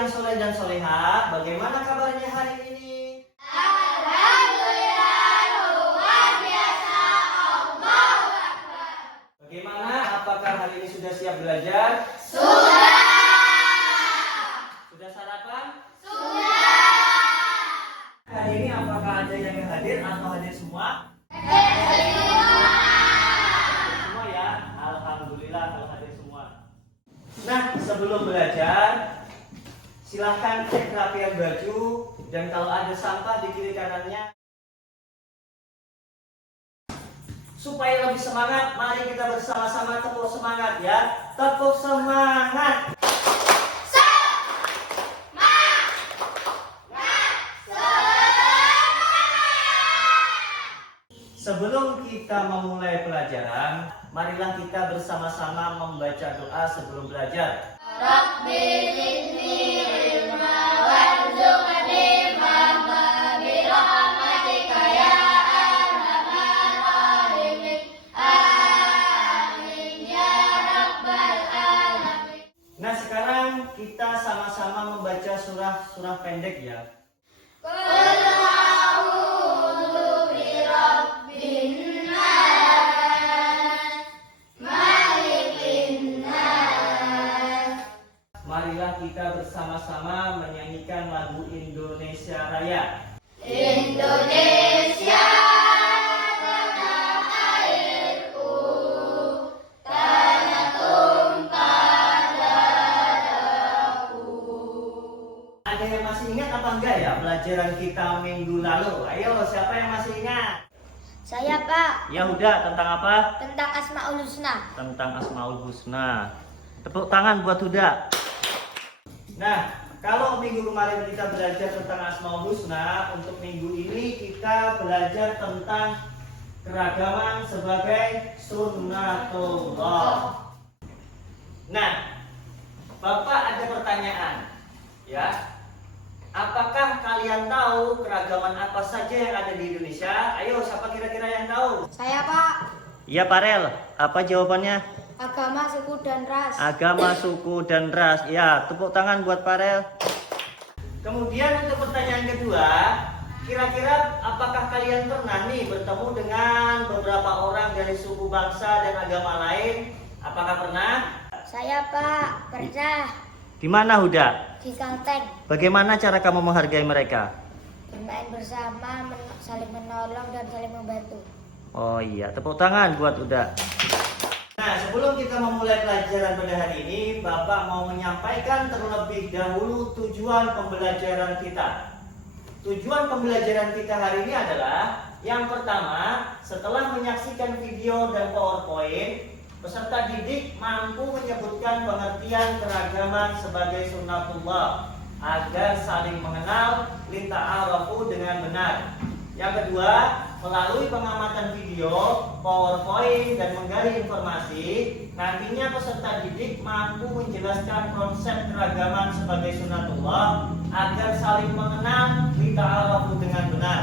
yang soleh dan soleha, bagaimana kabarnya hari ini? Alhamdulillah, luar biasa, Allahu Akbar. Bagaimana? Apakah hari ini sudah siap belajar? Sudah. Sudah sarapan? Sudah. Hari ini apakah ada yang hadir atau hadir semua? Semua ya? Alhamdulillah kalau hadir semua. Nah, sebelum belajar, silahkan cek rapian baju, dan kalau ada sampah di kiri kanannya. Supaya lebih semangat, mari kita bersama-sama tepuk semangat ya. Tepuk semangat. Sebelum kita memulai pelajaran, marilah kita bersama-sama membaca doa sebelum belajar. Rabbi zidni ilma warzuqni fahma birahmatika ya arhamar rahimin. Amin ya rabbal alamin. Nah, sekarang kita sama-sama membaca surah pendek ya. Qul a'udzu birabbin nas, malikin nas. Marilah kita bersama-sama menyanyikan lagu Indonesia Raya. Indonesia tanah airku, tanah tumpah darahku. Ada yang masih ingat apa enggak ya pelajaran kita minggu lalu? Ayo, siapa yang masih ingat? Saya Pak, Ya udah, tentang apa? tentang Asmaul Husna. Tentang Asmaul Husna. Tepuk tangan buat Huda. Nah, kalau minggu kemarin kita belajar tentang Asmaul Husna, untuk minggu ini kita belajar tentang keragaman sebagai sunnatullah. Nah, Bapak ada pertanyaan, ya. Apakah kalian tahu keragaman apa saja yang ada di Indonesia? Ayo, siapa kira-kira yang tahu? Saya Pak, Iya, Parel. Apa jawabannya? agama, suku dan ras. Agama, suku, dan ras. Ya, tepuk tangan buat Parel. Kemudian untuk pertanyaan kedua, kira-kira apakah kalian pernah nih bertemu dengan beberapa orang dari suku bangsa dan agama lain? Apakah pernah? Saya Pak, pernah Di mana, Huda? di Kalteng Bagaimana cara kamu menghargai mereka? bermain bersama, saling menolong dan saling membantu. Oh iya, tepuk tangan buat Huda. Nah, sebelum kita memulai pelajaran pada hari ini, Bapak mau menyampaikan terlebih dahulu tujuan pembelajaran kita. Tujuan pembelajaran kita hari ini adalah yang pertama, setelah menyaksikan video dan PowerPoint, peserta didik mampu menyebutkan pengertian keragaman sebagai sunnatullah agar saling mengenal lita'arafu dengan benar. Yang kedua, melalui pengamatan video, PowerPoint, dan menggali informasi, nantinya peserta didik mampu menjelaskan konsep keragaman sebagai sunnatullah agar saling mengenal lita'arafu dengan benar.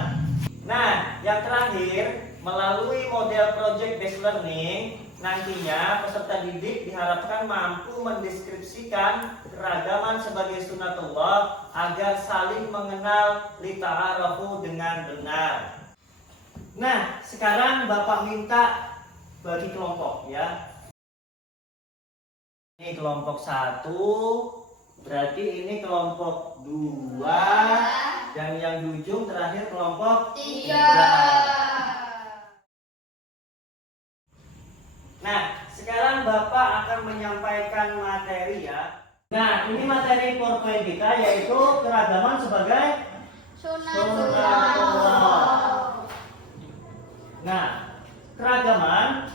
Nah, yang terakhir, melalui model project based learning, nantinya peserta didik diharapkan mampu mendeskripsikan keragaman sebagai sunnatullah agar saling mengenal lita'arafu dengan benar. Nah, sekarang Bapak minta bagi kelompok ya. Ini kelompok 1, berarti ini kelompok 2, dan yang di ujung terakhir kelompok 3. Nah, sekarang Bapak akan menyampaikan materi ya. Nah, ini materi PowerPoint kita yaitu keragaman sebagai sunnatullah. Nah, keragaman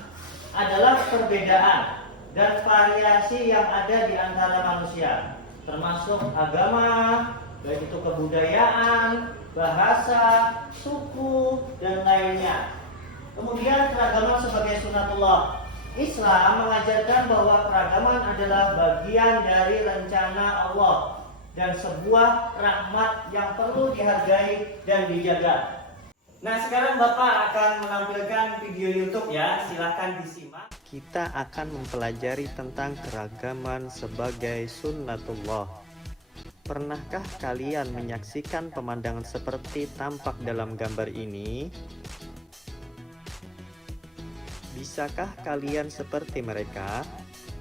adalah perbedaan dan variasi yang ada di antara manusia, termasuk agama, baik itu kebudayaan, bahasa, suku, dan lainnya. Kemudian keragaman sebagai sunnatullah. Islam mengajarkan bahwa keragaman adalah bagian dari rencana Allah dan sebuah rahmat yang perlu dihargai dan dijaga. Nah, sekarang Bapak akan menampilkan video YouTube ya, silahkan disimak. Kita akan mempelajari tentang keragaman sebagai sunnatullah. Pernahkah kalian menyaksikan pemandangan seperti tampak dalam gambar ini? Bisakah kalian seperti mereka,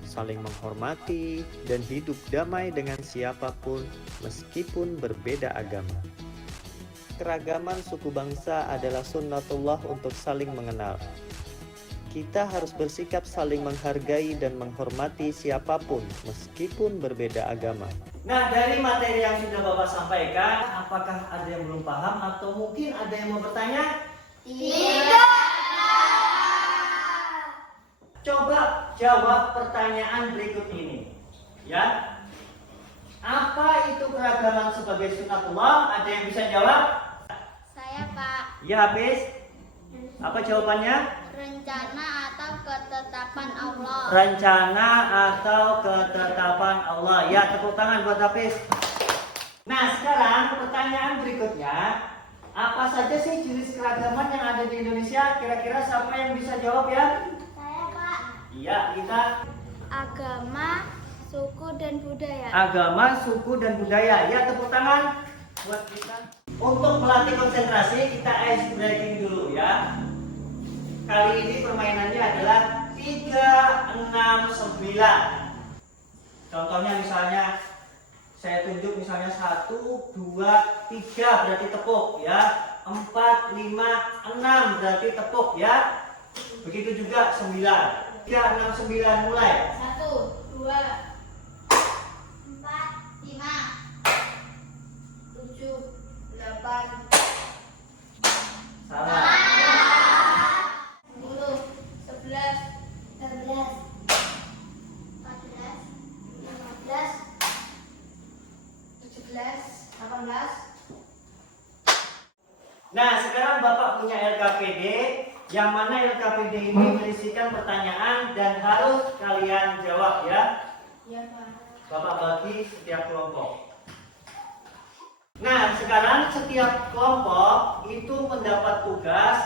saling menghormati dan hidup damai dengan siapapun meskipun berbeda agama? Keragaman suku bangsa adalah sunnatullah untuk saling mengenal. Kita harus bersikap saling menghargai dan menghormati siapapun meskipun berbeda agama. Nah, dari materi yang sudah Bapak sampaikan, apakah ada yang belum paham atau mungkin ada yang mau bertanya? Tidak. Coba jawab pertanyaan berikut ini. Ya. Apa itu keragaman sebagai sunnatullah? Ada yang bisa jawab? Saya Pak. Ya, Hafiz. Apa jawabannya? Rencana atau ketetapan Allah. Rencana atau ketetapan Allah. Ya, tepuk tangan buat Hafiz. Nah, sekarang pertanyaan berikutnya. Apa saja sih jenis keragaman yang ada di Indonesia? Kira-kira siapa yang bisa jawab ya? Saya Pak. Iya, kita. Agama, suku dan budaya. Agama, suku, dan budaya. Ya, tepuk tangan buat kita. Untuk melatih konsentrasi, kita ice breaking dulu ya. Kali ini permainannya adalah 3, 6, 9. Contohnya misalnya saya tunjuk misalnya 1, 2, 3 berarti tepuk ya. 4, 5, 6 berarti tepuk ya. Begitu juga 9. 3, 6, 9 mulai. 1, 2, 4, 5, 7, 8. Salah. 18. Nah, sekarang Bapak punya LKPD, yang mana LKPD ini berisikan pertanyaan dan harus kalian jawab ya. Ya, Pak. Bapak bagi setiap kelompok. Nah, sekarang setiap kelompok itu mendapat tugas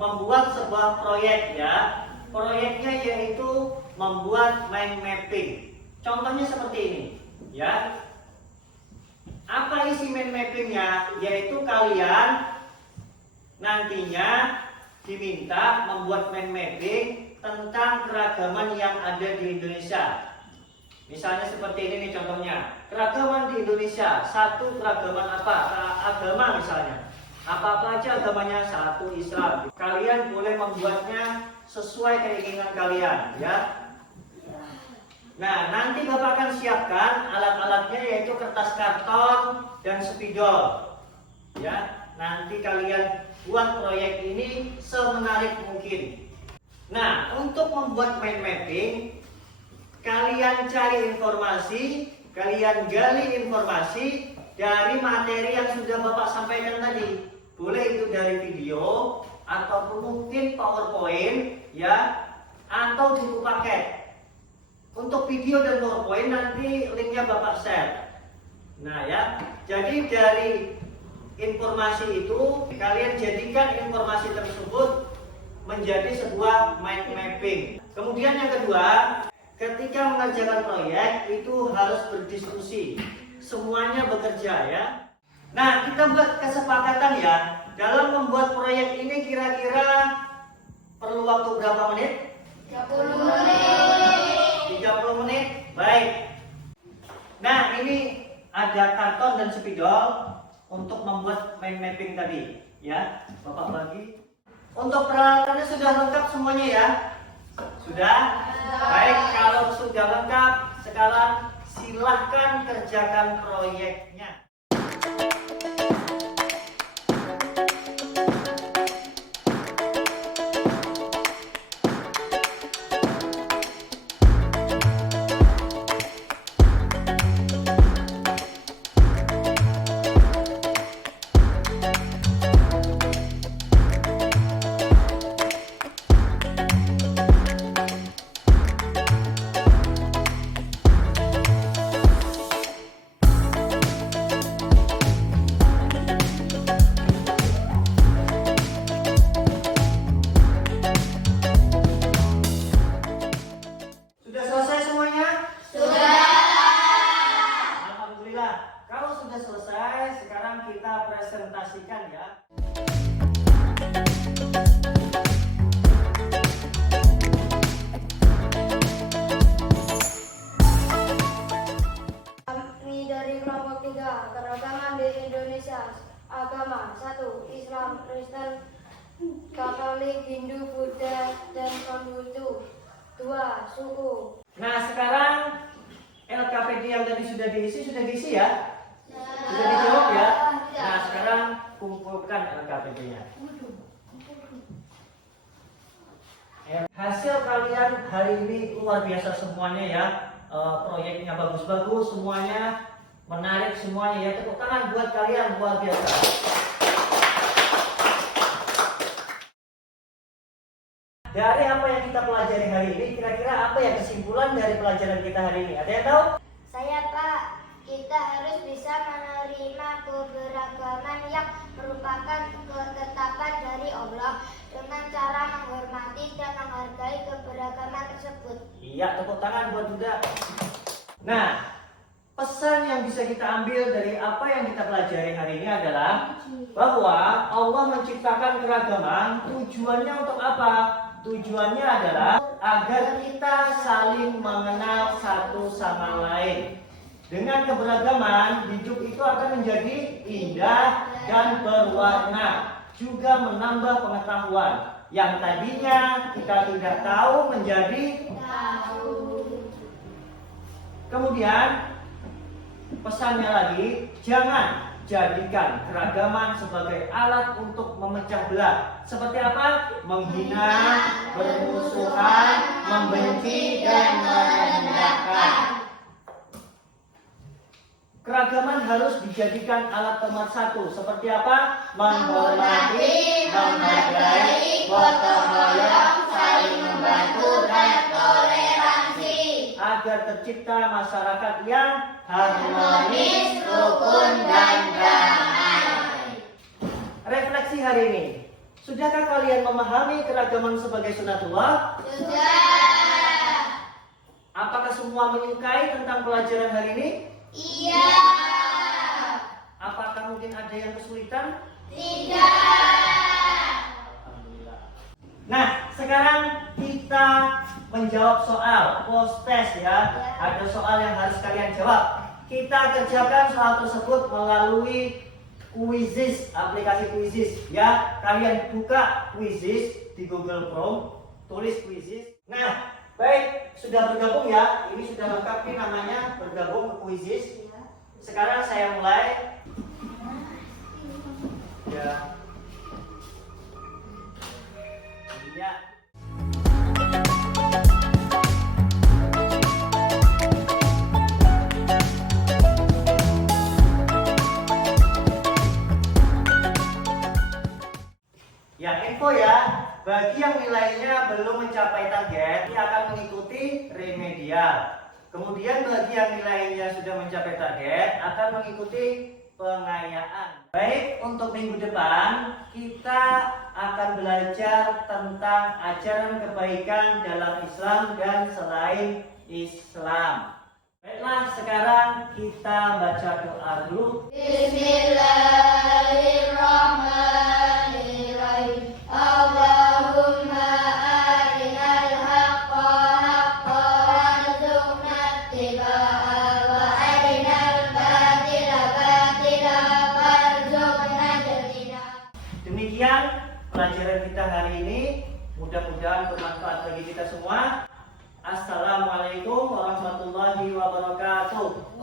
membuat sebuah proyek ya. Proyeknya yaitu membuat mind mapping. Contohnya seperti ini ya. Apa isi mind mappingnya? Yaitu kalian nantinya diminta membuat mind mapping tentang keragaman yang ada di Indonesia. Misalnya seperti ini nih contohnya. Keragaman di Indonesia, satu keragaman apa? Agama misalnya. Apa-apa aja agamanya, satu Islam. Kalian boleh membuatnya sesuai keinginan kalian ya. Nah, nanti Bapak akan siapkan alat-alatnya yaitu kertas karton dan spidol. Ya, nanti kalian buat proyek ini semenarik mungkin. Nah, untuk membuat mind mapping, kalian cari informasi, kalian gali informasi dari materi yang sudah Bapak sampaikan tadi. Boleh itu dari video ataupun mungkin PowerPoint ya, atau buku paket. Untuk video dan PowerPoint nanti linknya Bapak share. Nah ya, jadi dari informasi itu kalian jadikan informasi tersebut menjadi sebuah mind mapping. Kemudian yang kedua, ketika mengerjakan proyek itu harus berdiskusi. Semuanya bekerja ya. Nah, kita buat kesepakatan ya. Dalam membuat proyek ini kira-kira perlu waktu berapa menit? 30 menit. 30 menit. Baik. Nah, ini ada karton dan spidol untuk membuat mind mapping tadi ya. Bapak bagi. Untuk peralatannya sudah lengkap semuanya ya? Sudah? Baik, kalau sudah lengkap, sekarang silahkan kerjakan proyeknya. Katolik, Hindu, Buddha, dan Konghucu. 2. Suku. Nah, sekarang LKPD yang tadi sudah diisi ya? Sudah dijawab ya? Nah, sekarang kumpulkan LKPD-nya. Hasil kalian hari ini luar biasa semuanya ya. Proyeknya bagus-bagus semuanya, menarik semuanya ya. Tepuk tangan buat kalian, luar biasa. Dari apa yang kita pelajari hari ini, kira-kira apa ya kesimpulan dari pelajaran kita hari ini? Ada yang tahu? Saya, Pak, kita harus bisa menerima keberagaman yang merupakan ketetapan dari Allah dengan cara menghormati dan menghargai keberagaman tersebut. Iya, tepuk tangan buat Duda. Nah, pesan yang bisa kita ambil dari apa yang kita pelajari hari ini adalah bahwa Allah menciptakan keragaman. Tujuannya untuk apa? Tujuannya adalah agar kita saling mengenal satu sama lain. Dengan keberagaman, hidup itu akan menjadi indah dan berwarna, juga menambah pengetahuan yang tadinya kita tidak tahu menjadi tahu. Kemudian pesannya lagi, jangan jadikan keragaman sebagai alat untuk memecah belah. Seperti apa? Menghina, bermusuhan, membenci, dan merendahkan. Keragaman harus dijadikan alat pemersatu. Seperti apa? Menghormati, menghargai, gotong royong, saling membantu, dan toleransi. Agar tercipta masyarakat yang harmonis, rukun, dan damai. Refleksi hari ini. Sudahkah kalian memahami keragaman sebagai sunatullah? Sudah. Apakah semua menyukai tentang pelajaran hari ini? Iya. Apakah mungkin ada yang kesulitan? Tidak. Alhamdulillah. Nah, sekarang kita menjawab soal post test ya. Ada soal yang harus kalian jawab. Kita kerjakan soal tersebut melalui Quizizz, aplikasi Quizizz ya. Kalian buka Quizizz di Google Chrome, tulis Quizizz. Nah, baik, sudah bergabung ya. Ini sudah lengkap nih namanya, bergabung ke Quizizz. Sekarang saya mulai. Ya. Iya. Ya, info ya. Bagi yang nilainya belum mencapai target, dia akan mengikuti remedial. Kemudian bagi yang nilainya sudah mencapai target, akan mengikuti pengayaan. Baik, untuk minggu depan kita akan belajar tentang ajaran kebaikan dalam Islam dan selain Islam. Baiklah, sekarang kita baca doa dulu. Bismillahirrahmanirrahim. Allahumma arinal haqqa haqqan warzuqna ittiba'ah wa arinal batila batilan warzuqna ijtinabah. Demikian pelajaran kita hari ini. Mudah-mudahan bermanfaat bagi kita semua. Assalamualaikum warahmatullahi wabarakatuh.